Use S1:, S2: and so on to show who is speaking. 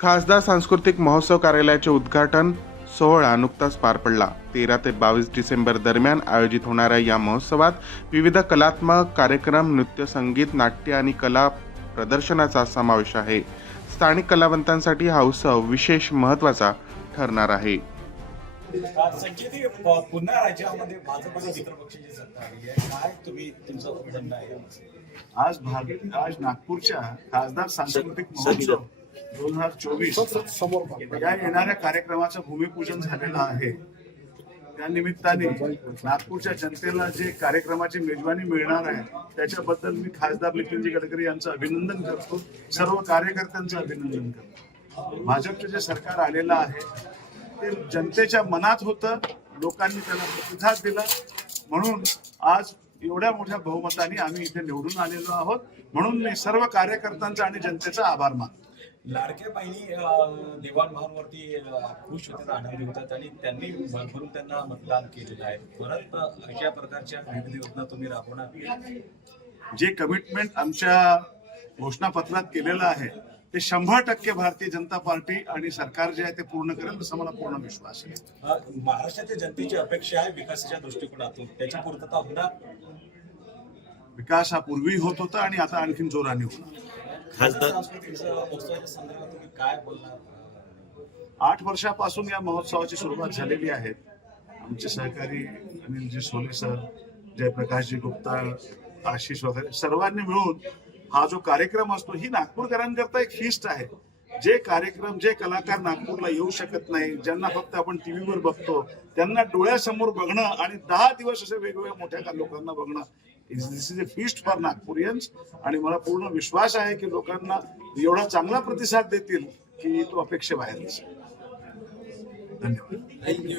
S1: खासदार सांस्कृतिक महोत्सव कार्यालयाचे उद्घाटन सोहळा नुकताच पार पडला. तेरा ते बावीस डिसेंबर दरम्यान आयोजित होणाऱ्या या महोत्सवात विविध कलात्मक कार्यक्रम नृत्य संगीत नाट्य आणि कला प्रदर्शनाचा समावेश आहे. स्थानिक कलावंतांसाठी हा उत्सव विशेष महत्त्वाचा ठरणार आहे.
S2: पुन्हा राज्यामध्ये भाजपची मित्रपक्षाची सत्ता आलेली आहे काय तुम्ही तुमचं म्हणणं आहे?
S3: आज भारत आज नागपूरच्या खासदार सांस्कृतिक महोत्सव. दोन हजार चोवीस या येणाऱ्या कार्यक्रमाचं भूमिपूजन झालेलं आहे. त्या निमित्ताने नागपूरच्या जनतेला जे कार्यक्रमाची मेजवानी मिळणार आहे त्याच्याबद्दल मी खासदार नितीनजी गडकरी यांचं अभिनंदन करतो. सर्व कार्यकर्त्यांचं अभिनंदन करतो. भाजपचं जे सरकार आलेलं आहे ते जनतेच्या मनात होतं. लोकांनी त्याला प्रतिसाद दिला. म्हणून आज एवढ्या मोठ्या बहुमताने आम्ही इथे निवडून आलेलो आहोत. म्हणून मी सर्व कार्यकर्त्यांचा आणि जनतेचा आभार मानतो.
S2: लाडक्या बहिणी देवाण भावांवरती अं, खुश होते आनंदी होतात आणि त्यांनी भरभरून त्यांना मतदान केलेलं आहे. परत अशा प्रकारच्या विविध योजना तुम्ही राबवणार
S3: जे कमिटमेंट आमच्या घोषणापत्रात केलेलं आहे ते शंभर टक्के भारतीय जनता पार्टी आणि सरकार जे आहे ते पूर्ण करेल असा मला पूर्ण विश्वास आहे.
S2: अं, महाराष्ट्राच्या जनतेची अपेक्षा आहे विकासाच्या दृष्टिकोनातून त्याची पूर्तता होणार?
S3: विकास हा पूर्वी होत होता आणि आता आणखीन जोराने होणार.
S2: बोलणार?
S3: आठ वर्षापासून या महोत्सवाची सुरुवात झालेली आहे. आमचे सहकारी अनिलजी सोले सर जयप्रकाशजी गुप्ता आशिष वगैरे सर्वांनी मिळून हा जो कार्यक्रम असतो ही नागपूरकरांकरता एक फिस्ट आहे. जे कार्यक्रम जे कलाकार नागपूरला येऊ शकत नाही ज्यांना फक्त आपण टीव्हीवर बघतो त्यांना डोळ्यासमोर बघणं आणि दहा दिवस असे वेगवेगळ्या मोठ्या का- लोकांना बघणं this is a feast for Nagpurians. आणि मला पूर्ण विश्वास आहे की लोकांना एवढा चांगला प्रतिसाद देतील की तो अपेक्षेबाहेर बाहेर धन्यवाद.
S2: थँक्यू